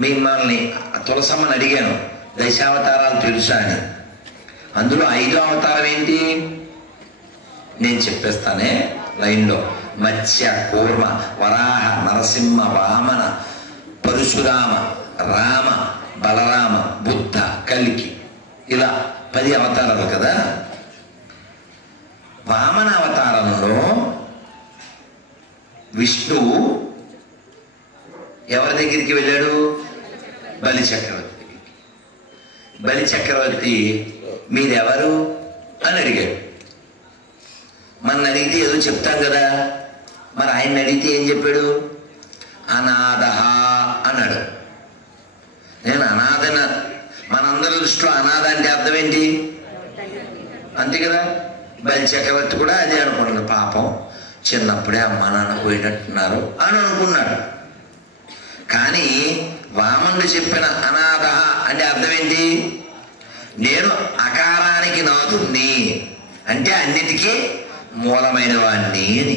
మిమ్మల్ని తులసమ్మని అడిగాను దశావతారాలు తెలుసా అని. అందులో 5వ అవతారం ఏంటి నేను చెప్పేస్తానే లైన్లో. మత్స్య, కూర్మ, వరాహ, నరసింహ, వామన, పరశురామ, రామ, బలరామ, బుద్ధ, కల్కి, ఇలా 10 అవతారాలు కదా. వామన అవతారంలో విష్ణువు ఎవరి దగ్గరికి వెళ్ళాడు? బలి చక్రవర్తి దగ్గరికి. బలి చక్రవర్తి మీరెవరు అని అడిగాడు. మన అడిగితే ఏదో చెప్తాం కదా, మరి ఆయన్ని అడిగితే ఏం చెప్పాడు? అనాథ అన్నాడు. నేను అనాథన, మనందరి దృష్టిలో అనాథ అంటే అర్థం ఏంటి? అంతే కదా. బలి చక్రవర్తి కూడా అదే అనుకున్నాడు. పాపం చిన్నప్పుడే అమ్మా నాన్న పోయినట్టున్నారు అని అనుకున్నాడు. కానీ వామనుడు చెప్పిన అనాథ అంటే అర్థం ఏంటి? నేను అకారానికి నాథుణ్ణి, అంటే అన్నిటికీ మూలమైన వాణ్ణి అని.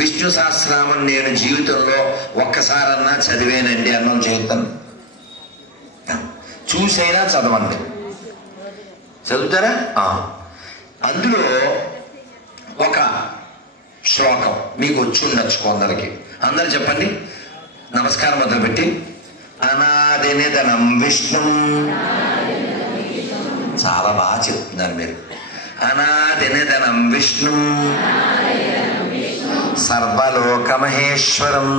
విష్ణు సహస్రనామం నేను జీవితంలో ఒక్కసారన్నా చదివేనండి అన్నం చేద్దాం. చూసైనా చదవండి. చదువుతారా? అందులో ఒక శ్లోకం మీకు వచ్చి ఉండొచ్చు కొందరికి. అందరు చెప్పండి, నమస్కారం మొదలుపెట్టి. అనాది నిధనం విష్ణు. చాలా బాగా చెప్తున్నారు మీరు. అనాది నిధనం విష్ణు సర్వలోకమహేశ్వరం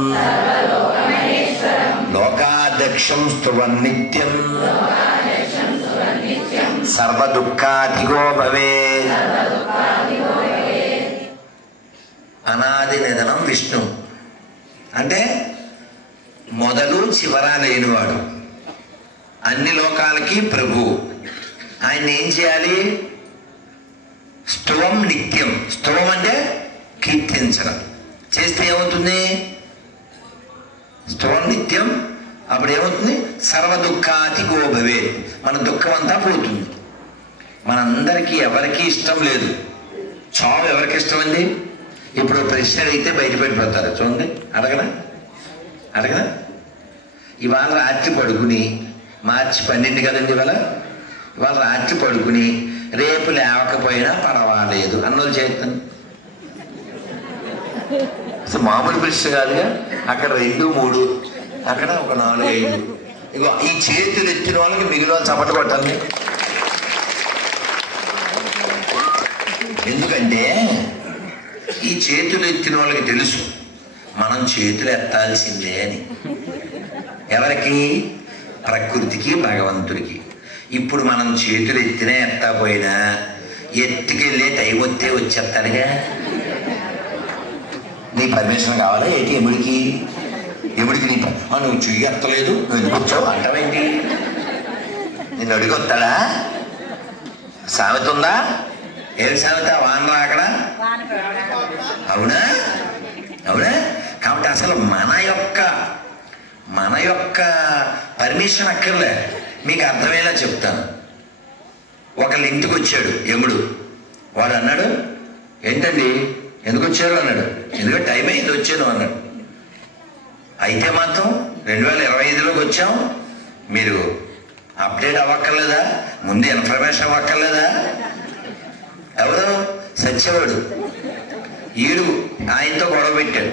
లోకాధ్యక్షం స్తువన్ నిత్యం సర్వదుఃఖాధిగో భవేత్. అనాది నిధనం విష్ణు అంటే మొదలు చివరా లేనివాడు, అన్ని లోకాలకి ప్రభు. ఆయన ఏం చేయాలి? స్తువం నిత్యం. స్తువం అంటే కీర్తించడం. చేస్తే ఏమవుతుంది? స్తువం నిత్యం. అప్పుడు ఏమవుతుంది? సర్వదుఃఖాధిగో భవేత్. మన దుఃఖం అంతా పోతుంది. మనందరికీ ఎవరికి ఇష్టం లేదు. చావు ఎవరికి ఇష్టం అండి? ఇప్పుడు ప్రశ్న అడిగితే బయటపెట్టిపోతారు. చూడండి, అడగనా? ఇవాళ రాత్రి పడుకుని, మార్చి 12 కదండి ఇవాళ రాత్రి పడుకుని రేపు లేవకపోయినా పర్వాలేదు అన్నోళ్ళు చేస్తాను. అసలు మామూలు ప్రశ్న కాదుగా. అక్కడ 2, 3, అక్కడ ఒక 4, 5. ఇగో ఈ చేతులు ఎత్తిన వాళ్ళకి మిగిలిన చప్పట కొట్టాలి. ఎందుకంటే ఈ చేతులు ఎత్తిన వాళ్ళకి తెలుసు మనం చేతులు ఎత్తాల్సిందే అని. ఎవరికి? ప్రకృతికి, భగవంతుడికి. ఇప్పుడు మనం చేతులు ఎత్తినా ఎత్తకపోయినా ఎత్తుకెళ్ళే టైం వస్తే వచ్చేస్తాడుగా. నీ పర్మిషన్ కావాలా ఏంటి? ఎముడికి నీ నువ్వు చెయ్యి ఎత్తలేదు, నువ్వు ఎందుకు వచ్చావు అంటావేంటి? నిన్ను అడిగొస్తాడా? సామెత ఉందా? ఏం సామెత? వానరా అక్కడ? అవునా? కాబట్టి అసలు మన యొక్క పర్మిషన్ అక్కర్లే. మీకు అర్థమయ్యేలా చెప్తాను. ఒకళ్ళ ఇంటికి వచ్చాడు యముడు. వాడు అన్నాడు, ఏంటండి ఎందుకు వచ్చారు అన్నాడు. ఎందుకంటే టైం అయింది వచ్చాను అన్నాడు. అయితే మాత్రం 2025లోకి వచ్చాం, మీరు అప్డేట్ అవ్వక్కర్లేదా? ముందు ఇన్ఫర్మేషన్ అవ్వక్కర్లేదా? ఎవరు? సత్యవాడు. ఈడు ఆయనతో గొడవ పెట్టాడు.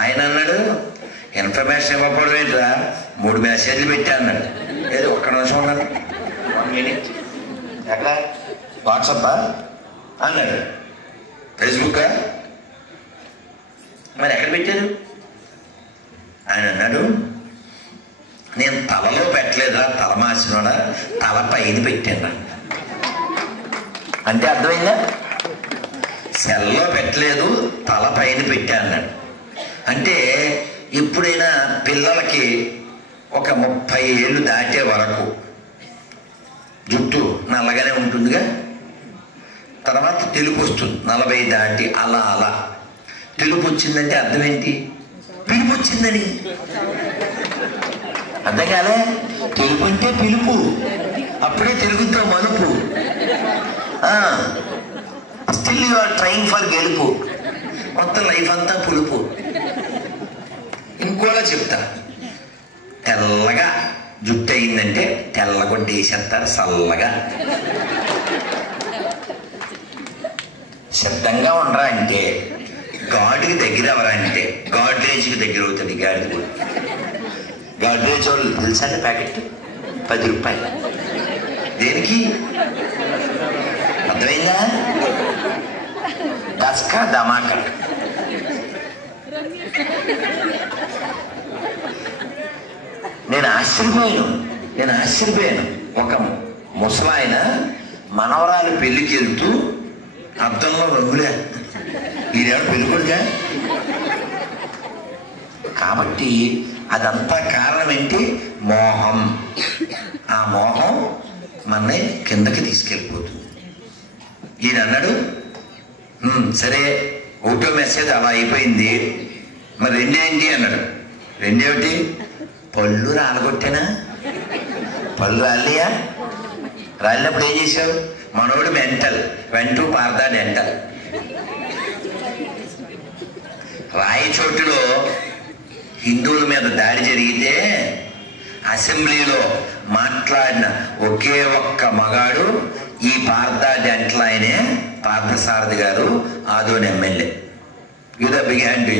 ఆయన అన్నాడు, ఇన్ఫర్మేషన్ ఇవ్వకపోవడం ఏంట్రా, 3 మెసేజ్లు పెట్టా అన్నాడు. ఏదో ఒక్క నిమిషం ఉన్నాడు, 1 minute. ఎక్కడ? వాట్సాప్పా అన్నాడు. ఫేస్బుక్కా? మరి ఎక్కడ పెట్టారు? ఆయన అన్నాడు, నేను తలలో పెట్టలేదా, తల మార్చినోడా, తల పైన పెట్టాను. అంటే అర్థమైందా? సెల్లో పెట్టలేదు, తల పైన పెట్టా అన్నాడు. అంటే ఎప్పుడైనా పిల్లలకి ఒక 30 ఏళ్ళు దాటే వరకు జుట్టు నల్లగానే ఉంటుందిగా, తర్వాత తెలుపు వస్తుంది. 40 దాటి అలా తెలుపు వచ్చిందంటే అర్థం ఏంటి? పిలుపు వచ్చిందని. అర్థం కాలే? తెలుపు అంటే పిలుపు, అప్పుడే తెలుగుతో మలుపు. Still you are trying for గెలుపు. మొత్తం లైఫ్ అంతా పులుపు. ఇంకోలా చెప్తా, తెల్లగా జుట్టు అయిందంటే తెల్లగొడ్డ వేసేస్తారు చల్లగా. సిద్ధంగా ఉండరా అంటే గాడికి దగ్గర అవరా అంటే గాడ్రేజ్కి దగ్గర అవుతుంది. గాడిది కూడా గాడ్రేజ్ వాళ్ళు తెలుసా అండి, ప్యాకెట్ 10 రూపాయలు. దేనికి అర్థమైందా? దస్కా ధమాకా. నేను ఆశ్చర్యపోయాను. ఒక ముసలాయన మనవరాలు పెళ్లికి వెళ్తూ అద్దంలో రంగులే, ఈడేవాడు పెళ్ళికొడుగా. కాబట్టి అదంతా కారణం ఏంటి? మోహం. ఆ మోహం మనని కిందకి తీసుకెళ్ళిపోతుంది. ఈయన అన్నాడు, సరే ఒకటో మెసేజ్ అలా అయిపోయింది, మరి రెండేంటి అన్నాడు. రెండేమిటి? పళ్ళు రాలగొట్టానా? పళ్ళు రాలియా? రాలినప్పుడు ఏం చేశావు? మనోడు మెంటల్, వెంటూ పారదా డెంటల్. రాయచోటులో హిందువుల మీద దాడి జరిగితే అసెంబ్లీలో మాట్లాడిన ఒకే ఒక్క మగాడు ఈ పారదా డెంటల్ ఆయనే, పార్థసారథి గారు, ఆదోని ఎమ్మెల్యే. యూద బిగ్ హ్యాండ్.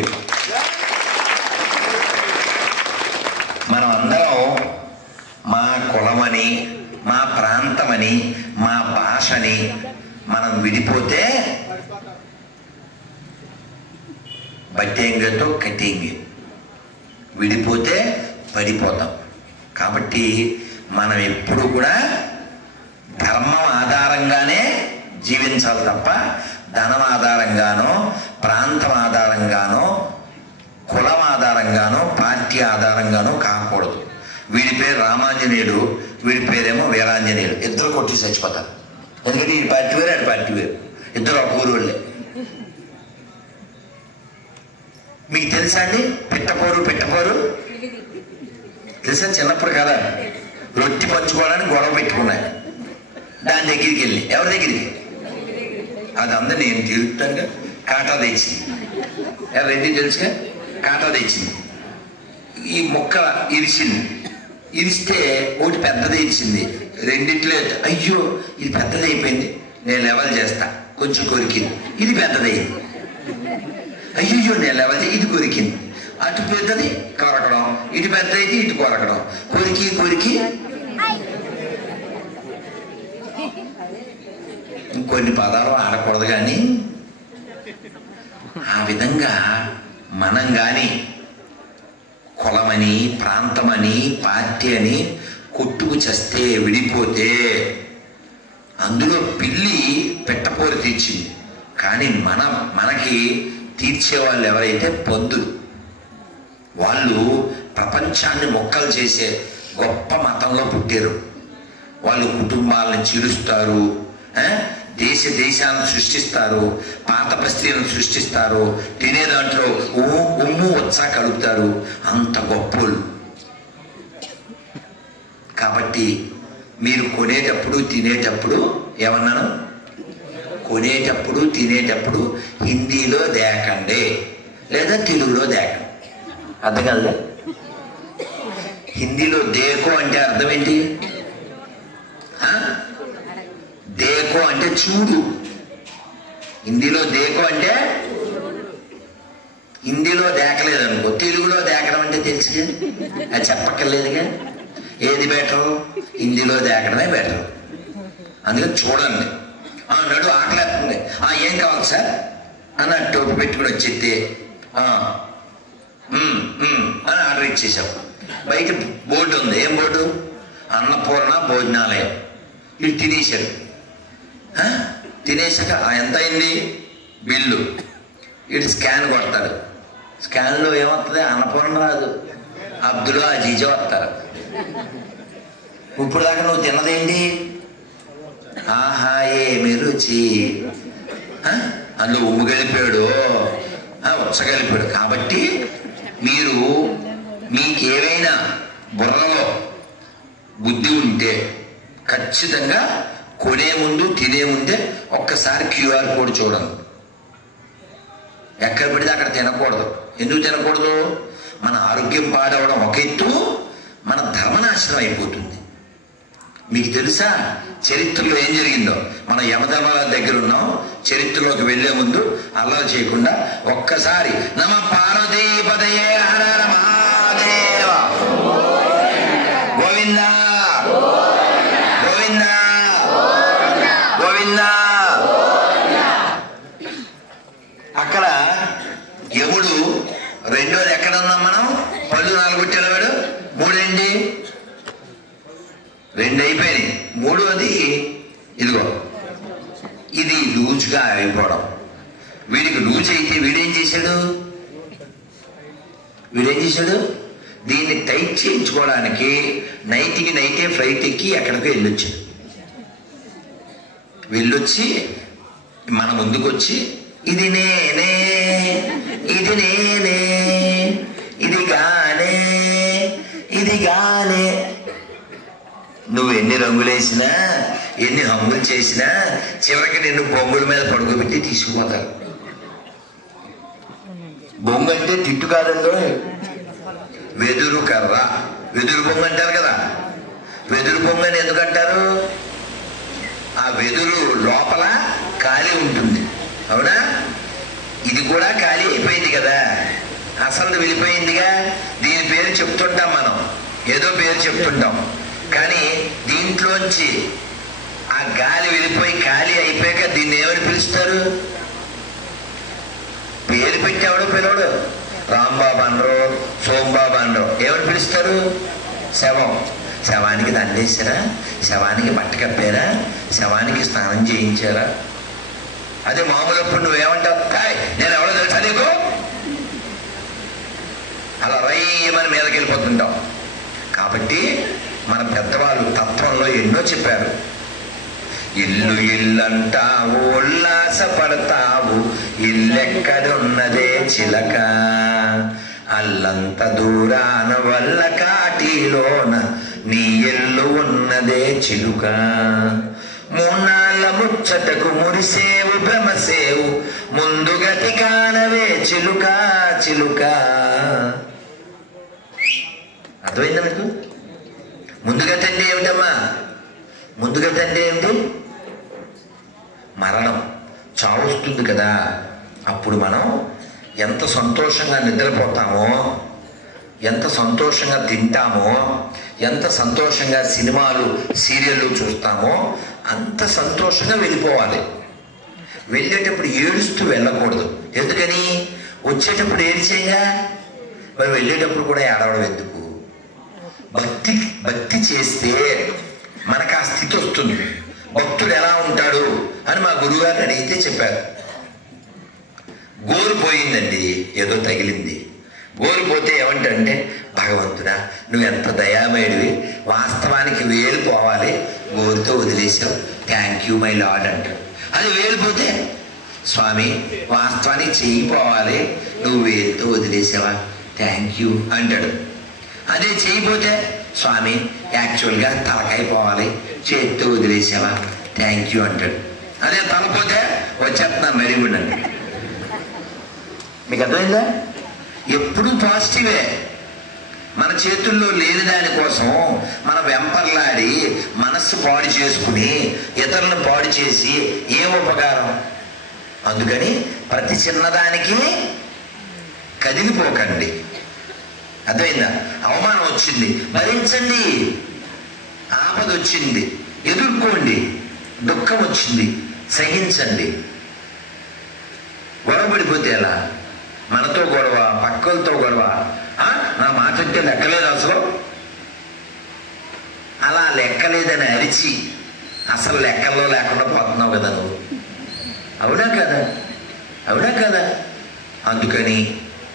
మనం అందరం మా కులమని, మా ప్రాంతమని, మా భాషని మనం విడిపోతే బట్టేంగతో కటింగ్, విడిపోతే పడిపోతాం. కాబట్టి మనం ఎప్పుడు కూడా ధర్మం ఆధారంగానే జీవించాలి తప్ప ధనం ఆధారంగానో, ప్రాంతం ఆధారంగానో, కులం ఆధారంగానో, పార్టీ ఆధారంగానో కాకూడదు. వీడి పేరు రామాంజనేయుడు, వీడి పేరేమో వీరాంజనేయుడు. ఇద్దరు కొట్టి చచ్చిపోతారు. ఎందుకంటే ఈ పార్టీ వేరు, ఆడి పార్టీ వేరు, ఇద్దరు ఒక ఊరు వాళ్ళే. మీకు తెలుసా అండి పిట్టపోరు? తెలుసా? చిన్నప్పుడు కదా రొట్టి పంచుకోవడానికి గొడవ పెట్టుకున్నాయి. దాని దగ్గరికి వెళ్ళి, ఎవరి దగ్గరికి? అది అందరు నేను తీరుతానుగా. కాటా తెచ్చింది. రెడ్డి తెలుసుగా? కాటా తెచ్చింది. ఈ మొక్క ఇరిస్తే ఒకటి పెద్దది ఇరిచింది. రెండిట్లో అయ్యో ఇది పెద్దది అయిపోయింది, నేను లెవెల్ చేస్తా. కొంచెం కొరికింది, ఇది పెద్దదైంది. అయ్యో నేను లెవెల్ చేసి ఇది కొరికింది. అటు పెద్దది కొరకడం, ఇటు పెద్ద అయితే ఇటు కొరకడం, కొరికి ఇంకొన్ని పదాలు ఆడకూడదు. కానీ ఆ విధంగా మనం కానీ కులమని, ప్రాంతమని, పార్టీ అని కొట్టుకు చస్తే, విడిపోతే, అందులో పిల్లి పెట్టపోరు తీర్చింది. కానీ మనకి తీర్చేవాళ్ళు ఎవరైతే పందులు, వాళ్ళు ప్రపంచాన్ని మొక్కలు చేసే గొప్ప మతంలో పుట్టారు. వాళ్ళు కుటుంబాలను చీరుస్తారు, దేశాలను సృష్టిస్తారు, పాత బస్తీలను సృష్టిస్తారు, తినే దాంట్లో ఉమ్ము ఉత్సాహ కలుపుతారు. అంత గొప్పలు. కాబట్టి మీరు కొనేటప్పుడు, తినేటప్పుడు ఏమన్నాను? కొనేటప్పుడు, తినేటప్పుడు హిందీలో దేకండి, లేదా తెలుగులో దేకండి. అర్థం కాదులే. హిందీలో దేకో అంటే అర్థం ఏంటి? దేకో అంటే చూడు. హిందీలో దేకో అంటే, హిందీలో దేకలేదు అనుకో, తెలుగులో దేకడం అంటే తెలుసుగా, అది చెప్పక్కర్లేదుగా. ఏది బెటరు? హిందీలో దేకడమే బెటరు. అందుకని చూడండి. నడు ఆకలేస్తుంది, ఏం కావాలి సార్ అని టోపి పెట్టుకుని వచ్చేస్తే అని ఆర్డర్ ఇచ్చేసాం. బయట బోర్డు ఉంది. ఏం బోర్డు? అన్నపూర్ణ భోజనాలయం. ఇది తినేశాడు. తినేసాక ఎంత అయింది బిల్లు, ఇటు స్కాన్ కొడతాడు. స్కాన్లో ఏమవుతుంది? అన్నపూర్ణ రాదు, అబ్దుల్ అజీజో వస్తారు. ఇప్పుడు దాకా నువ్వు తిన్నదేంటి? ఆహా ఏమి రుచి. అందులో ఉమ్ము కలిపాడు, ఉచ్చగలిపాడు. కాబట్టి మీకేమైనా బుర్రలో బుద్ధి ఉంటే ఖచ్చితంగా కొనే ముందు, తినే ముందే ఒక్కసారి QR కోడ్ చూడండి. ఎక్కడ పడితే అక్కడ తినకూడదు. ఎందుకు తినకూడదు? మన ఆరోగ్యం పాడవడం ఒక ఎత్తు, మన ధర్మనాశనం నాశనం అయిపోతుంది. మీకు తెలుసా చరిత్రలో ఏం జరిగిందో? మనం యమధర్మరాజు దగ్గర ఉన్నాం. చరిత్రలోకి వెళ్లే ముందు అల్లరి చేయకుండా ఒక్కసారి నమ పార్వతీపతయే హర హర మహాదేవ గోవిందా గోవిందా గోవిందా. అక్కడ యముడు రెండోది ఎక్కడున్నాం మనం? పళ్ళు 4 కొట్టేవాడు. 3 ఏంటి? 2 అయిపోయినాయి. 3వది ఇదిగో, ఇది లూజ్గా అయిపోవడం. వీడికి లూజ్ అయితే వీడేం చేశాడు? దీన్ని టైట్ చేయించుకోవడానికి నైట్కి నైటే ఫ్లైట్ ఎక్కి ఎక్కడికో వెళ్ళొచ్చి మన ముందుకు వచ్చి ఇది నేనే ఇది గానే నువ్వు ఎన్ని రంగులేసినా ఎన్ని హంగులు చేసినా చివరికి నిన్ను బొంగుల మీద పడుకోబెట్టి తీసుకుపోతారు. బొంగు అంటే తిట్టు కాదండో, వెదురు కర్ర. వెదురు బొంగు అంటారు కదా. వెదురు బొంగు అని ఎందుకంటారు? ఆ వెదురు లోపల ఖాళీ ఉంటుంది, అవునా? ఇది కూడా ఖాళీ అయిపోయింది కదా, అసలు వెళ్ళిపోయిందిగా. దీని పేరు చెప్తుంటాం మనం, ఏదో పేరు చెప్తుంటాం. కానీ దీంట్లోంచి ఆ గాలి వెళ్ళిపోయి ఖాళీ అయిపోయాక దీన్ని ఏమని పిలుస్తారు? పేరు పెట్టేవాడు పిలవడు. రాంబాబు అనరు, సోంబాబు అనరు. ఏమని పిలుస్తారు? శవం. శవానికి దండేసారా? శవానికి బట్ట కప్పారా? శవానికి స్నానం చేయించారా? అదే మామూలప్పుడు నువ్వేమంటావు? నేను ఎవరో తెలుసా నీకు? అలా రయ్యమని మీదకి వెళ్ళిపోతుంటాం. కాబట్టి మన పెద్దవాళ్ళు తత్వంలో ఎన్నో చెప్పారు. ఇల్లంటావు ఉల్లాసపడతావు, ఇల్లెక్కడున్నదే చిలక, అల్లంత దూరాన వల్ల కాటిలోన నీ ఇల్లు ఉన్నదే చిలుక, మూనాళ్ళ ముచ్చటకు మురిసేవు భ్రమసేవు, ముందుగతి కానవే చిలుక చిలుక. అర్థమైందా మీకు? ముందుగతి అంటే ఏమిటమ్మా? ముందుగతి అంటే ఏమిటి? మరణం, చావు వస్తుంది కదా. అప్పుడు మనం ఎంత సంతోషంగా నిద్రపోతామో, ఎంత సంతోషంగా తింటామో, ఎంత సంతోషంగా సినిమాలు సీరియళ్ళు చూస్తామో అంత సంతోషంగా వెళ్ళిపోవాలి. వెళ్ళేటప్పుడు ఏడుస్తూ వెళ్ళకూడదు. ఎందుకని? వచ్చేటప్పుడు ఏడిచేయంగా, మరి వెళ్ళేటప్పుడు కూడా ఏడవడం ఎందుకు? భక్తి చేస్తే మనకు ఆ స్థితి వస్తుంది. భక్తుడు ఎలా ఉంటాడు అని మా గురువుగారిని అడిగితే చెప్పారు. గోరు పోయిందండి, ఏదో తగిలింది. గోరు పోతే ఏమంటాడంటే, భగవంతుడా నువ్వు ఎంత దయామయుడివి, వాస్తవానికి వేలు పోవాలి, గోరుతో వదిలేసావు, థ్యాంక్ యూ మై లార్డ్ అంటాడు. అది వేలు పోతే, స్వామి వాస్తవానికి చెయ్యి పోవాలి, నువ్వు వేలుతో వదిలేసావా, థ్యాంక్ యూ అంటాడు. అదే చేయకపోతే, స్వామి యాక్చువల్గా తలకాయ పోవాలి, చేతితో వదిలేసావా, థ్యాంక్ యూ అంటాడు. అదే తలపోతే వచ్చేస్తున్నా మరి ఉండండి. మీకు అర్థమైందా? ఎప్పుడు పాజిటివే. మన చేతుల్లో లేని దానికోసం మనం వెంపర్లాడి మనస్సు పాడు చేసుకుని ఇతరులను పాడు చేసి ఏం ఉపకారం? అందుకని ప్రతి చిన్నదానికి కదిలిపోకండి. అర్థమైందా? అవమానం వచ్చింది భరించండి, ఆపద వచ్చింది ఎదుర్కోండి, దుఃఖం వచ్చింది సహించండి. గొడవ పడిపోతే ఎలా? మనతో గొడవ, పక్కలతో గొడవ, నా మాట అంటే లెక్కలేదు అసలు, అలా లెక్కలేదని అరిచి అసలు లెక్కల్లో లేకుండా పోతున్నావు కదా నువ్వు. అవునా కదా? అవునా కదా? అందుకని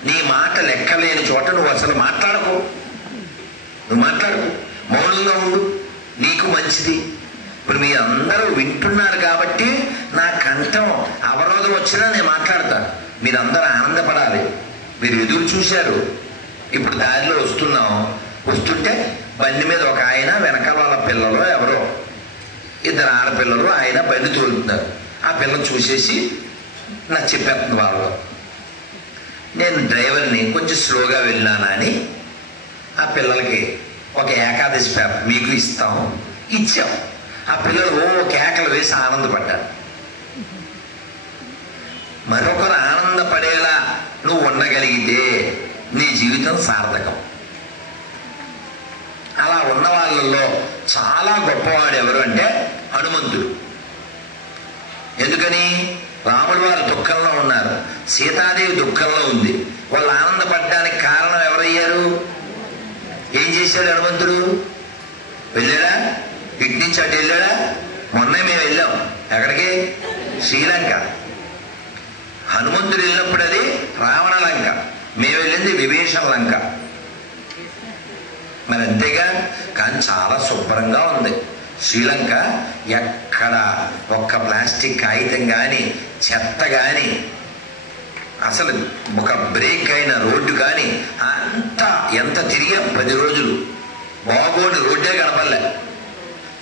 నీ మాట లెక్కలేని చోట నువ్వు అసలు మాట్లాడకు. నువ్వు మాట్లాడకు, మౌనంగా ఉండు, నీకు మంచిది. ఇప్పుడు మీరు అందరూ వింటున్నారు కాబట్టి నా కంఠం అవరోధం వచ్చినా నేను మాట్లాడతాను. మీరందరూ ఆనందపడాలి. మీరు ఎదురు చూశారు. ఇప్పుడు దారిలో వస్తుంటే బండి మీద ఒక ఆయన, వెనకాల వాళ్ళ పిల్లలు ఎవరో 2 ఆడపిల్లలు, ఆయన బండి తోలుతున్నారు. ఆ పిల్లలు చూసేసి నాకు చెప్పేస్తుంది వాళ్ళు. నేను డ్రైవర్ని కొంచెం స్లోగా వెళ్ళినానా అని ఆ పిల్లలకి ఒక ఏకాదశి పేపర్ మీకు ఇస్తాం, ఇచ్చాం. ఆ పిల్లలు కేకలు వేసి ఆనందపడ్డారు. మరొకరు ఆనందపడేలా నువ్వు ఉండగలిగితే నీ జీవితం సార్థకం. అలా ఉన్న వాళ్ళల్లో చాలా గొప్పవాడు ఎవరు అంటే హనుమంతుడు. ఎందుకని? రాముడు వారు దుఃఖంలో ఉన్నారు, సీతాదేవి దుఃఖంలో ఉంది. వాళ్ళు ఆనందపడడానికి కారణం ఎవరయ్యారు? ఏం చేశాడు హనుమంతుడు? వెళ్ళాడా? ఇటు నుంచి అటు వెళ్ళాడా? మొన్నే మేము వెళ్ళాం. ఎక్కడికి? శ్రీలంక. హనుమంతుడు వెళ్ళినప్పుడు అది రావణ లంక, మేము వెళ్ళింది విభీషణ లంక. మరి అంతేగా. కానీ చాలా శుభ్రంగా ఉంది శ్రీలంక. ఎక్కడ ఒక్క ప్లాస్టిక్ కాగితం కానీ చెత్త కానీ, అసలు ఒక బ్రేక్ అయిన రోడ్డు కానీ, అంతా ఎంత తిరిగాం 10 రోజులు. బాగోని రోడ్డే కనపడలే,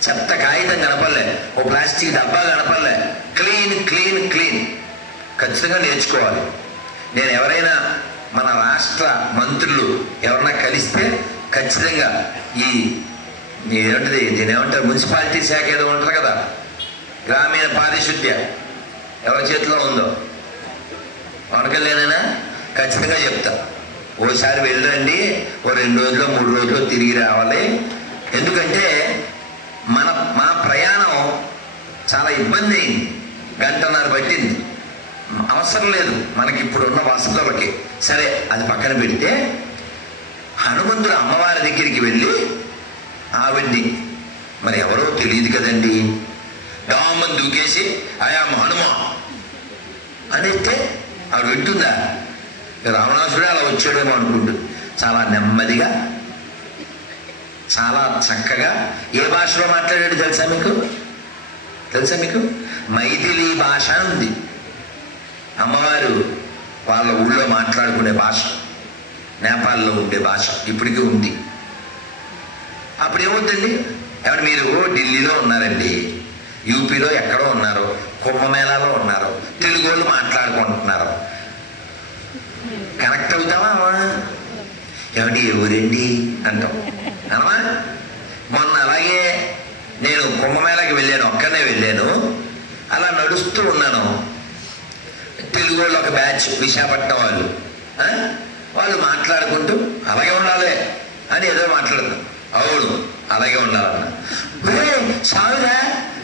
చెత్త కాగితం కనపడలే, ఓ ప్లాస్టిక్ డబ్బా కనపడలే. Clean clean clean. ఖచ్చితంగా నేర్చుకోవాలి. నేను ఎవరైనా మన రాష్ట్ర మంత్రులు ఎవరన్నా కలిస్తే ఖచ్చితంగా ఏమిటిది దీని ఏమంటారు, మున్సిపాలిటీ శాఖ ఏదో ఉంటారు కదా, గ్రామీణ పారిశుద్ధ్య ఎవరి చేతిలో ఉందో పవన్ కళ్యాణ్ ఖచ్చితంగా చెప్తా, ఓసారి వెళ్ళండి, ఓ 2 రోజులు 3 రోజులు తిరిగి రావాలి. ఎందుకంటే మా ప్రయాణం చాలా ఇబ్బంది అయింది, 1.5 గంట పట్టింది. అవసరం లేదు మనకి ఇప్పుడున్న వసతులకి. సరే అది పక్కన పెడితే, హనుమంతుడు అమ్మవారి దగ్గరికి వెళ్ళి ఆవిడ్ని, మరి ఎవరో తెలియదు కదండి, డామని దూకేసి అయాం హనుమ అనేస్తే ఆవిడ వింటుందా? రావణాసుడే అలా వచ్చాడేమో అనుకుంటూ చాలా నెమ్మదిగా, చాలా చక్కగా. ఏ భాషలో మాట్లాడాడు తెలుసా మీకు? మైథిలి భాష ఉంది అమ్మవారు వాళ్ళ ఊళ్ళో మాట్లాడుకునే భాష, నేపాల్లో ఉండే భాష ఇప్పటికీ ఉంది. అప్పుడు ఏమవుతుంది? ఎవరు మీరు ఢిల్లీలో ఉన్నారండి, యూపీలో ఎక్కడో ఉన్నారు, కుంభమేళాలో ఉన్నారు, తెలుగు వాళ్ళు మాట్లాడుకుంటున్నారు, కనెక్ట్ అవుతావా? ఏమిటి ఎవరండి అంటాం అనమా. మొన్న అలాగే నేను కుంభమేళాకి వెళ్ళాను, ఒక్కనే వెళ్ళాను. అలా నడుస్తూ ఉన్నాను, తెలుగు వాళ్ళు ఒక బ్యాచ్, విశాఖపట్నం వాళ్ళు మాట్లాడుకుంటూ అలాగే ఉండాలి అని ఏదో మాట్లాడుతాం. అవును అలాగే ఉండాలన్నా, సాగుదా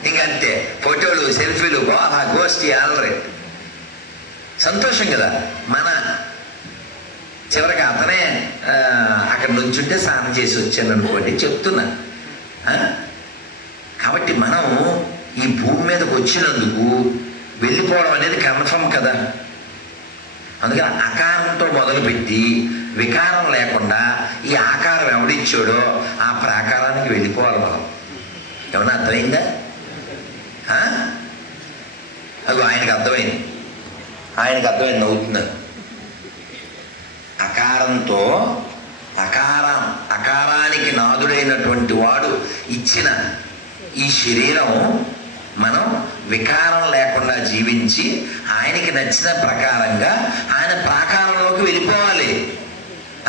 ఇంకంతే, ఫోటోలు సెల్ఫీలు అలా గోష్ఠి ఆల్రెడీ సంతోషం కదా. మన చివరికి అతనే అక్కడ నుంచుంటే స్నానం చేసి వచ్చాను అనుకోండి, చెప్తున్నా. కాబట్టి మనం ఈ భూమి మీదకి వచ్చినందుకు వెళ్ళిపోవడం అనేది కన్ఫర్మ్ కదా. అందుకని అకారంతో మొదలుపెట్టి వికారం లేకుండా ఈ ఆకారం ఎవడిచ్చాడో ఆ ప్రాకారానికి వెళ్ళిపోవాలి మనం. ఏమన్నా అర్థమైందా? అది ఆయనకు అర్థమైంది, నవ్వుతున్నారు. అకారంతో అకారానికి నాదుడైనటువంటి వాడు ఇచ్చిన ఈ శరీరం మనం వికారం లేకుండా జీవించి ఆయనకి నచ్చిన ప్రకారంగా ఆయన ప్రాకారంలోకి వెళ్ళిపోవాలి.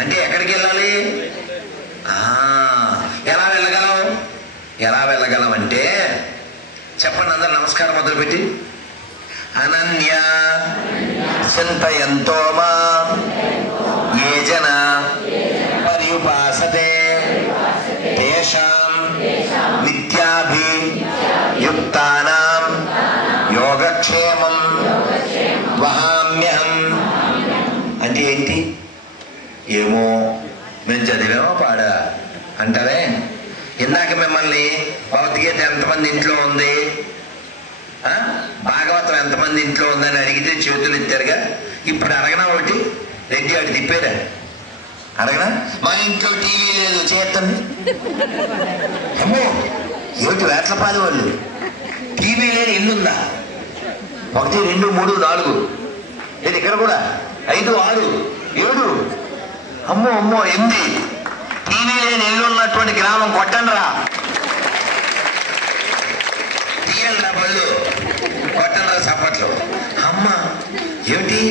అంటే ఎక్కడికి వెళ్ళాలి? ఎలా వెళ్ళగలం అంటే చెప్పండి అందరు నమస్కారం మొదలుపెట్టి. అనన్య చింతయంతో మాం ఏ జన పర్యుపాసతే తేషాం నిత్యాభియుక్తానాం యోగక్షేమం వహామ్యహం. అంటే ఏంటి? ఏమో మేము చదివామో పాడా అంటారే. ఇందాక మిమ్మల్ని భగవద్గీత ఎంతమంది ఇంట్లో ఉంది, భాగవతం ఎంతమంది ఇంట్లో ఉందని అడిగితే చేతులు ఎత్తారుగా. ఇప్పుడు అడగనా ఒకటి, రెడ్డి అటు తిప్పారా? అడగనా? మా ఇంట్లో టీవీ లేదు చేస్తుంది. ఏమో ఏమిటి వేట్లపాది వాళ్ళు, టీవీ లేని ఇల్లుందా? 1 2 3 4 లేదు, ఇక్కడ కూడా 5 6 7 అమ్మో 8 టీవీ లేని ఇల్లు ఉన్నటువంటి గ్రామం కొట్టండ్రా, తీయండ్రా బళ్ళు, కొట్టండ్రా చప్పట్లు. అమ్మ ఏమిటి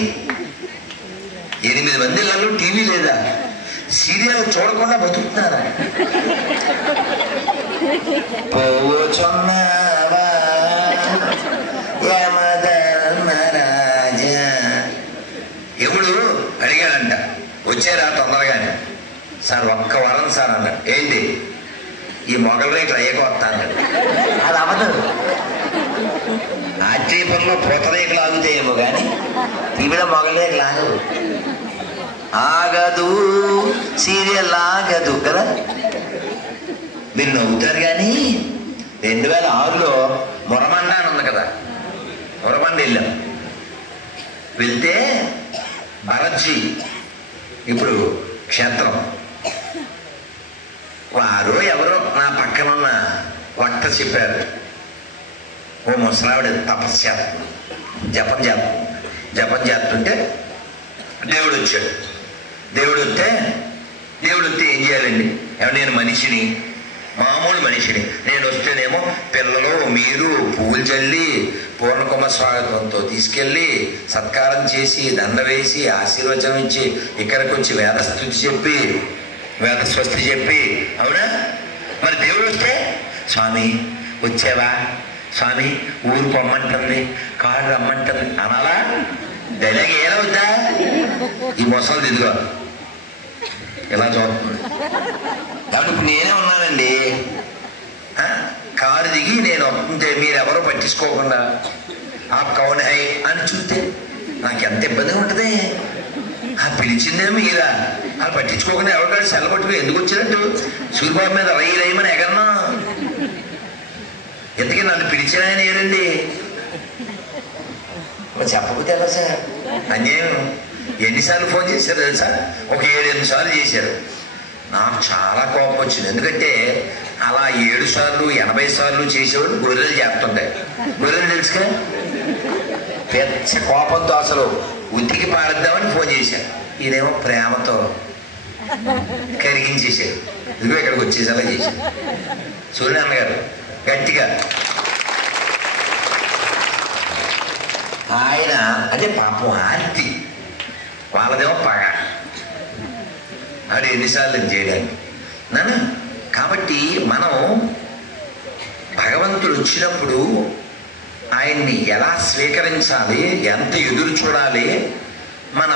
8 మంది ఇళ్ళు టీవీ లేదా? సీరియల్ చూడకుండా బతుకుతున్నారా? పోచున్నావా యమధర్మరాజా. ఎవడు అడిగాడంట, వచ్చారా తొందరగానే. సార్ ఒక్క వరం సార్ అన్నాడు. ఏంటి? ఈ మొగల రేట్లు అయ్యాక వస్తాను. అది అవ్వదు. ఆక్షేపంలో పూతరేకులు ఆగుతాయేమో కానీ టీవీలో మొగల రేకులు ఆగదు. ఆగదు సీరియల్ ఆగదు కదా. మీరు నవ్వుతారు కానీ 2006లో మురమండ అని ఉంది కదా, మురమండ వెళ్ళాం. వెళ్తే భరత్జీ ఇప్పుడు క్షేత్రం వారు ఎవరో నా పక్కనున్న వక్త చెప్పారు, ఓ ముసలావిడ తపస్సు చేస్తుంది, జపం చేస్తుంటే దేవుడు వచ్చాడు. దేవుడు వస్తే ఏం చేయాలండి? నేను మనిషిని, మామూలు మనిషిని. నేను వస్తేనేమో పిల్లలు మీరు పువ్వులు చల్లి పూర్ణకుమ స్వాగతంతో తీసుకెళ్ళి సత్కారం చేసి దండ వేసి ఆశీర్వచనం ఇచ్చి ఇక్కడికి వచ్చి వేదస్థుతి చెప్పి వేదస్వస్తి చెప్పి, అవునా? మరి దేవుడు వస్తే స్వామి వచ్చావా, స్వామి ఊరు పొమ్మంటుంది, కాడు రమ్మంటుంది అనాలా? డైలాగ్ ఎలా వద్దా? ఈ మొసలు ఇదిగో ఇలా చూస్తుంది. కాబట్టి ఇప్పుడు నేనే ఉన్నానండి, కారు దిగి నేను వస్తుంటే మీరెవరో పట్టించుకోకుండా ఆ కౌన్ హై అని చూస్తే నాకు ఎంత ఇబ్బందిగా ఉంటుంది. పిలిచిందేమో మీరా, అది పట్టించుకోకుండా ఎవరికాడు సెల్ల పట్టుకుని ఎందుకు వచ్చినట్టు సూర్యబాబు మీద రైమని ఎగరన్నా. ఎందుకే నన్ను పిలిచిన ఆయన ఏరండి? చెప్పకపోతే ఎలా సార్? అన్యాయం. ఎన్నిసార్లు ఫోన్ చేశారు తెలుసా? ఒక 7-8 సార్లు చేశారు. నాకు చాలా కోపం వచ్చింది. ఎందుకంటే అలా 7 సార్లు 80 సార్లు చేసేవాడు గొర్రెలు చేస్తుంటాయి. గొర్రెలు తెలుసుగా, పెద్ద కోపంతో అసలు ఉతికి పారేద్దామని ఫోన్ చేశాను. ఈయనేమో ప్రేమతో కరిగించేశాడు. ఇదిగో ఇక్కడికి వచ్చేసేలా చేశాడు. సూర్యనారాయణ గారు గట్టిగా ఆయన అంటే పాపం ఆర్తి, వాళ్ళదేమో పగ. అది ఎన్నిసార్లు చేయడానికి నన్ను. కాబట్టి మనం భగవంతుడు వచ్చినప్పుడు ఆయన్ని ఎలా స్వీకరించాలి, ఎంత ఎదురు చూడాలి, మన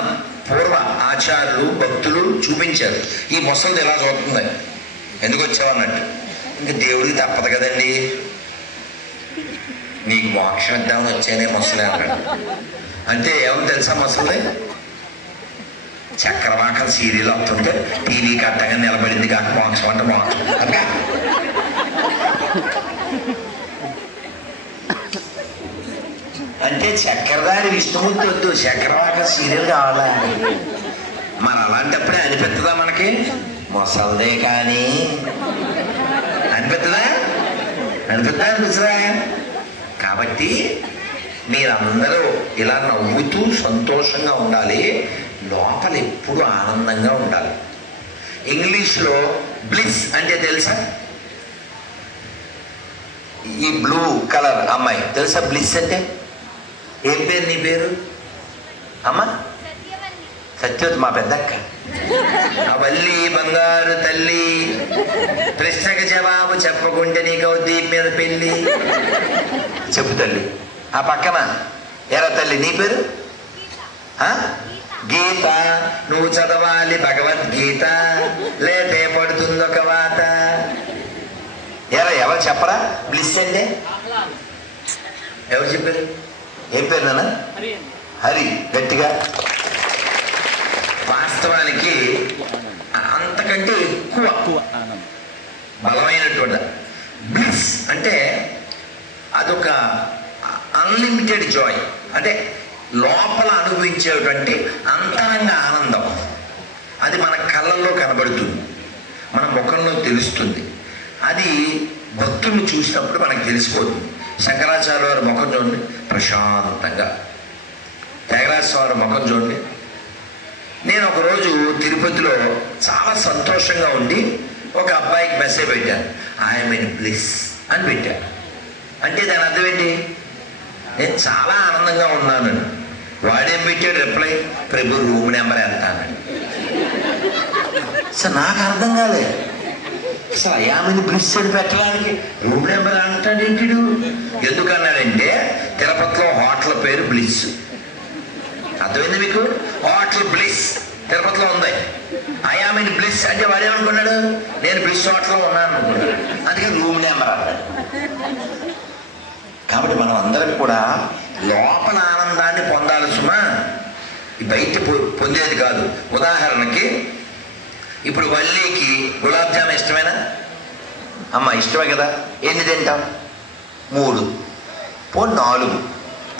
పూర్వ ఆచార్యులు భక్తులు చూపించారు. ఈ ముసలిది ఎలా చూస్తుంది, ఎందుకు వచ్చావన్నట్టు. ఇంకా దేవుడికి తప్పదు కదండి, నీకు మోక్షం ఇద్దామని వచ్చానే ముసలి అన్నాడు. అంటే ఏమని తెలుసా ముసలి? చక్రవాకం సీరియల్ వస్తుంటే టీవీ కట్టగా నిలబడింది కాక మోక్షం అంటే మోక్షం అక్క. అంటే చక్రధారి విష్ణుమూర్తి వద్దు, చక్రవాకం సీరియల్ కావాలా? మరి అలాంటప్పుడే అనిపిస్తుందా మనకి? ముసల్దే కానీ అనిపిస్తుందా? అనిపిస్తుందా? కాబట్టి మీరందరూ ఇలా నవ్వుతూ సంతోషంగా ఉండాలి, లోపల ఎప్పుడు ఆనందంగా ఉండాలి. ఇంగ్లీష్లో బ్లిస్ అంటే తెలుసా? ఈ బ్లూ కలర్ అమ్మాయి తెలుసా బ్లిస్ అంటే? ఏం పేరు నీ పేరు అమ్మా? సత్యవతి, మా పెద్దక్క. అవల్లి బంగారు తల్లి, ప్రశ్నకు జవాబు చెప్పకుంటే నీకు దీని మీద పెళ్ళి. చెప్పు తల్లి. ఆ పక్కన ఎరా తల్లి నీ పేరు? గీత. నువ్వు చదవాలి భగవద్గీత, లేతే పడుతుంది ఒక వాత. ఎరా ఎవరు చెప్పరా బ్లిస్ అంటే? ఎవరు చెప్పారు? ఏం పేరు నాన్న? హరి. గట్టిగా. వాస్తవానికి అంతకంటే ఎక్కువ బలమైనటువంటి బ్లిస్ అంటే అదొక అన్లిమిటెడ్ జాయ్, అంటే లోపల అనుభవించేటువంటి అంతరంగ ఆనందం. అది మన కళ్ళల్లో కనబడుతుంది, మన ముఖంలో తెలుస్తుంది. అది భక్తులను చూసినప్పుడు మనకు తెలిసిపోతుంది. శంకరాచార్య వారి ముఖం చూడండి ప్రశాంతంగా, త్యాగరాజ స్వామి ముఖం చూడండి. నేను ఒకరోజు తిరుపతిలో చాలా సంతోషంగా ఉండి ఒక అబ్బాయికి మెసేజ్ పెట్టాను, ఐఎమ్ ఇన్ బ్లిస్ అని పెట్టాను. అంటే దాని అర్థం ఏంటి? నేను చాలా ఆనందంగా ఉన్నాను. వాడేం పెట్టాడు రిప్లై? ప్రభు రూమ్ నెంబర్ ఎంత అన్నాడు. అసలు నాకు అర్థం కాలేదు. అసలు అయామిని బ్లిస్ అని పెట్టడానికి రూమ్ నెంబర్ అంటాడేంటి? ఎందుకన్నాడంటే తిరుపతిలో హోటల్ పేరు బ్లిస్. అర్థమైంది మీకు? హోటల్ బ్లిస్ తిరుపతిలో ఉంది. అయామిని బ్లిస్ అంటే వాడేమనుకున్నాడు? నేను బ్లిస్ హోటల్లో ఉన్నాను అనుకున్నాడు. అందుకే రూమ్ నెంబర్ అన్నాడు. కాబట్టి మనం అందరం కూడా లోపల ఆనందాన్ని పొందాలి సుమా, బయట పొందేది కాదు. ఉదాహరణకి ఇప్పుడు వల్లికి గులాబ్ జామ్ ఇష్టమేనా? అమ్మ ఇష్టమే కదా. ఎన్ని తింటాం? 3, 4.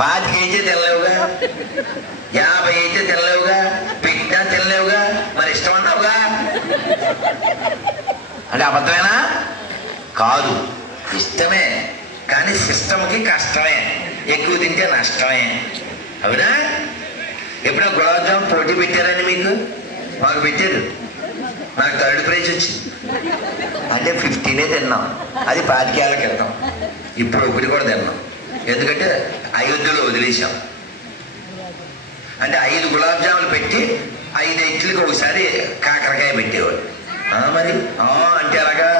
25 అయితే తినలేవుగా, 50 అయితే తినలేవుగా, పెట్టినా తినలేవుగా, మరి ఇష్టం అన్నావుగా. అంటే అబద్ధమేనా? కాదు, ఇష్టమే. కానీ సిస్టమ్కి కష్టమే, ఎక్కువ తింటే నష్టమే. అవునా? ఎప్పుడో గులాబ్ జామ్ పోటీ పెట్టారని మీకు? మాకు పెట్టారు. నాకు 3rd ప్రైజ్ వచ్చింది. అంటే 15 తిన్నాం. అది 25 ఏళ్ళ క్రితం. ఇప్పుడు 1 కూడా తిన్నాం. ఎందుకంటే అయోధ్యలో వదిలేసాం. అంటే 5 గులాబ్ జాములు పెట్టి 5 ఇడ్లీకి ఒకసారి కాకరకాయ పెట్టేవాడు. మరి అంటే అలాగా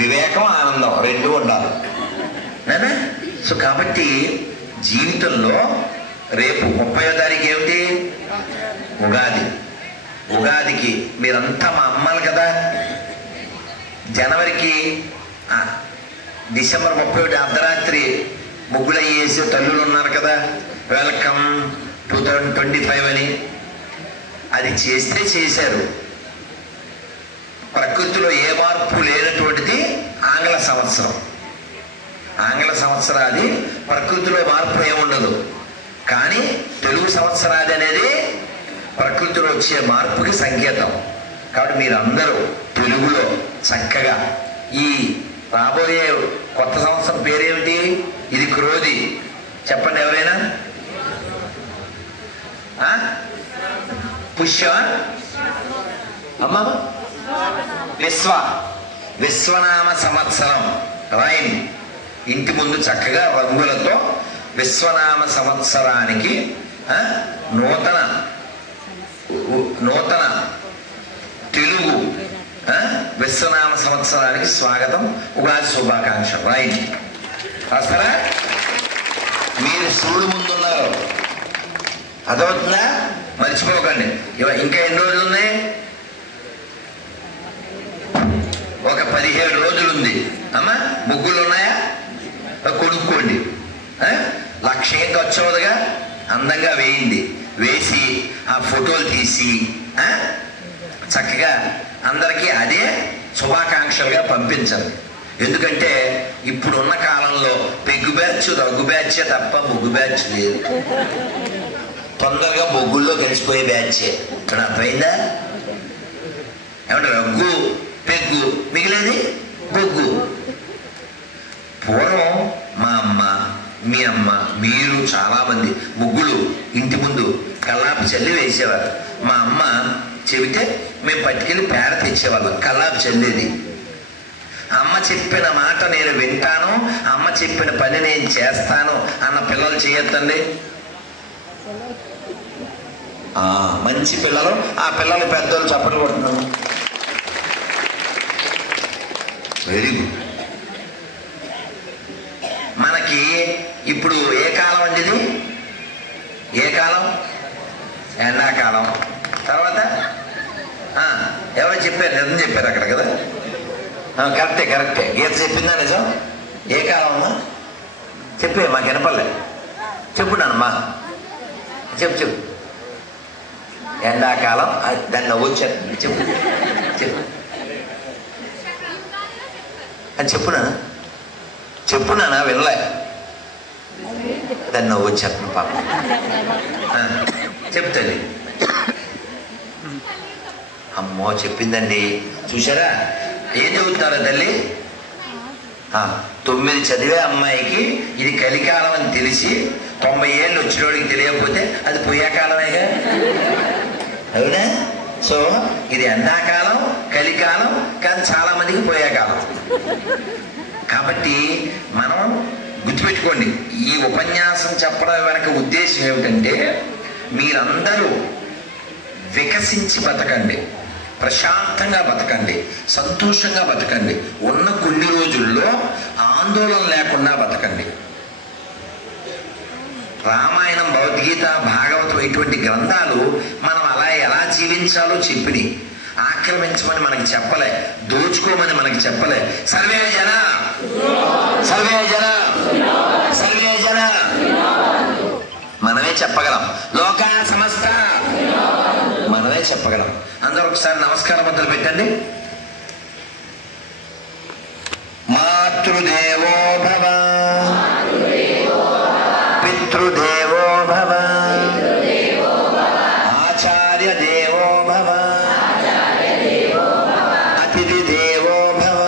వివేకం ఆనందం 2 ఉండాలి నానా. సో కాబట్టి జీవితంలో రేపు 30వ తారీఖు ఏమిటి? ఉగాది. ఉగాదికి మీరంతా మా అమ్మాలు కదా. జనవరికి డిసెంబర్ 31 అర్ధరాత్రి ముగ్గులు అయ్యేసి తల్లులు ఉన్నారు కదా, వెల్కమ్ 2025 అని. అది చేస్తే చేశారు. ప్రకృతిలో ఏ మార్పు లేనటువంటిది ఆంగ్ల సంవత్సరం. ఆంగ్ల సంవత్సరాది ప్రకృతిలో మార్పు ఏముండదు. కానీ తెలుగు సంవత్సరాది అనేది ప్రకృతిలో వచ్చే మార్పుకి సంకేతం. కాబట్టి మీరందరూ తెలుగులో చక్కగా ఈ రాబోయే కొత్త సంవత్సరం పేరేమిటి? ఇది క్రోధి. చెప్పండి ఎవరైనా. పుష్య అమ్మా విశ్వనామ సంవత్సరం. రైన్ ఇంటి ముందు చక్కగా రంగులతో విశ్వనామ సంవత్సరానికి నూతన తెలుగు విశ్వనామ సంవత్సరానికి స్వాగతం, ఉగాది శుభాకాంక్షలు. రైట్ రాస్తారా? మీరు శివుడు ముందున్నారు, అదవుతుందా? మర్చిపోకండి. ఇంకా ఎన్ని రోజులు ఉన్నాయి? ఒక 17 రోజులు ఉంది. అమ్మా ముగ్గులు ఉన్నాయా? కొనుక్కోండి. 1,00,000 ఏం ఖర్చు అవుతుందిగా. అందంగా వేయింది. వేసి ఆ ఫోటోలు తీసి చక్కగా అందరికీ అదే శుభాకాంక్షలుగా పంపించండి. ఎందుకంటే ఇప్పుడున్న కాలంలో పెగ్గు బ్యాచ్ రగ్గు బ్యాచే తప్ప ముగ్గు బ్యాచ్ లేదు. తొందరగా బొగ్గుల్లో కలిసిపోయే బ్యాచే. ఇక్కడ అర్థమైందా? ఏమంటే రగ్గు పెగ్గు, మిగిలేది బొగ్గు. పూర్వం మా అమ్మ, మీ అమ్మ, మీరు చాలామంది ముగ్గులు ఇంటి ముందు కల్లాపి చల్లి వేసేవారు. మా అమ్మ చెబితే మేము పట్టుకెళ్ళి పేడ తెచ్చేవాళ్ళం, కల్లాపి చల్లేది. అమ్మ చెప్పిన మాట నేను వింటాను, అమ్మ చెప్పిన పని నేను చేస్తాను అన్న పిల్లలు చేయొద్దండి. మంచి పిల్లలు, ఆ పిల్లలు పెద్దోళ్ళు చప్పట్లు కొడుతున్నాను. Very good. మనకి ఇప్పుడు ఏ కాలం అండి ఇది? ఏ కాలం? ఎండాకాలం. తర్వాత ఎవరు చెప్పారు? నిజం చెప్పారు అక్కడ కదా. కరెక్టే. గీత చెప్పిందా నిజం? ఏ కాలం అమ్మా? చెప్పే, మాకు వినపడలే. చెప్పు నాన్నమ్మా, చెప్పు. ఎండాకాలం. దాన్ని నవ్వొచ్చారు. చెప్పు అది చెప్పు నాన్న వినలే. దాన్ని నవ్వొచ్చారు పాప. చెప్తుంది. అమ్మో చెప్పిందండి. చూసారా? ఏం చదువుతున్నారా తల్లి? 9 చదివే అమ్మాయికి ఇది కలికాలం అని తెలిసి 90 ఏళ్ళు వచ్చినోడికి తెలియకపోతే అది పోయేకాలమేగా. అవునా? సో ఇది ఎండాకాలం, కలికాలం, కానీ చాలా మందికి పోయేకాలం. కాబట్టి మనం గుర్తుపెట్టుకోండి, ఈ ఉపన్యాసం చెప్పడం వెనక ఉద్దేశం ఏమిటంటే మీరందరూ వికసించి బతకండి. ప్రశాంతంగా బతకండి, సంతోషంగా బతకండి. ఉన్న కొన్ని రోజుల్లో ఆందోళన లేకుండా బతకండి. రామాయణం, భగవద్గీత, భాగవతం ఇటువంటి గ్రంథాలు మనం అలా ఎలా జీవించాలో చెప్పిని. ఆక్రమించమని మనకి చెప్పలే, దోచుకోమని మనకి చెప్పలే. సర్వే జన సర్వే జన సర్వే జన మనమే చెప్పగలం. లోకా సమస్త మనమే చెప్పగలం. అందరూ ఒకసారి నమస్కారం మొదలు పెట్టండి. మాతృదేవో భవ, పితృదేవో భవ, ఆచార్య దేవో భవ, అతిథి దేవో భవ.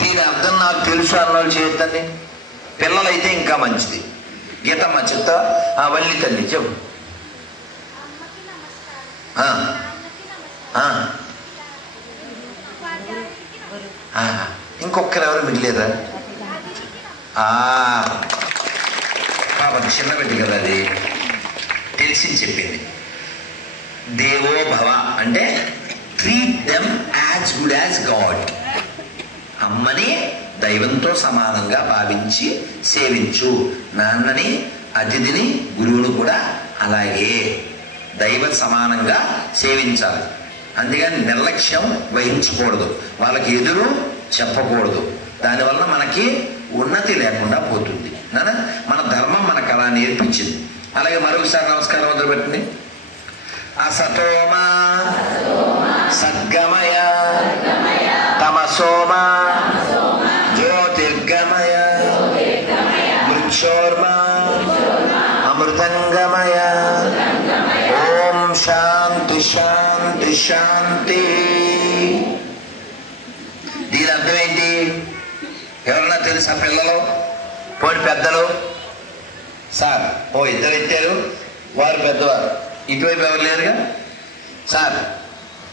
దీని అర్థం నాకు తెలుసు అన్నోళ్ళు చేయొద్దండి. పిల్లలైతే ఇంకా మంచిది. గీతమ్మ చెప్తా. వల్లి తల్లి చెప్పు. ఇంకొకరు ఎవరు మిగిలేదా? పాపం చిన్న బిడ్డ కదా, అది తెలిసి చెప్పింది. దేవో భవ అంటే treat them as good as God. అమ్మని దైవంతో సమానంగా భావించి సేవించు. నాన్నని, అతిథిని, గురువును కూడా అలాగే దైవ సమానంగా సేవించాలి. అందుకని నిర్లక్ష్యం వహించకూడదు, వాళ్ళకి ఎదురు చెప్పకూడదు. దానివల్ల మనకి ఉన్నతి లేకుండా పోతుంది. మన ధర్మం మనకు అలా నేర్పించింది. అలాగే మరొకసారి నమస్కారం మొదలుపెట్టింది. అసతోమా సద్గమయ, తమసోమా జ్యోతిర్గమయ, మృత్యోర్మా అమృతంగమయ. ఓం శాంతి శాంతి శాంతి. దీని అర్థం ఏంటి? ఎవరన్నా తెలుసా పిల్లలు? పోటీ పెద్దలు సార్. ఇద్దరు ఎత్తారు, వారు పెద్దవారు. ఇటువైపు ఎవరు లేరుగా సార్?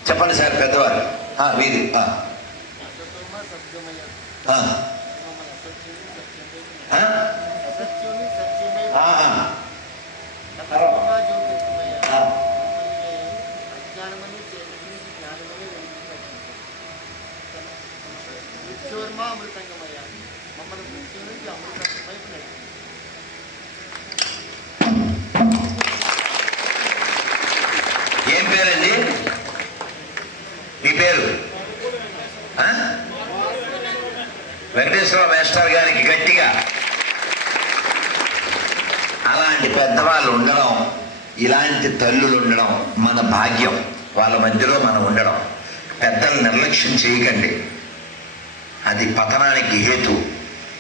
చెప్పండి సార్ పెద్దవారు. వీరి ఏం పేరండి మీ పేరు? వెంకటేశ్వర మాస్టర్ గారికి గట్టిగా. అలాంటి పెద్దవాళ్ళు ఉండడం, ఇలాంటి తల్లులు ఉండడం మన భాగ్యం. వాళ్ళ మధ్యలో మనం ఉండడం. పెద్దలు నిర్లక్ష్యం చేయకండి, అది పతనానికి హేతు.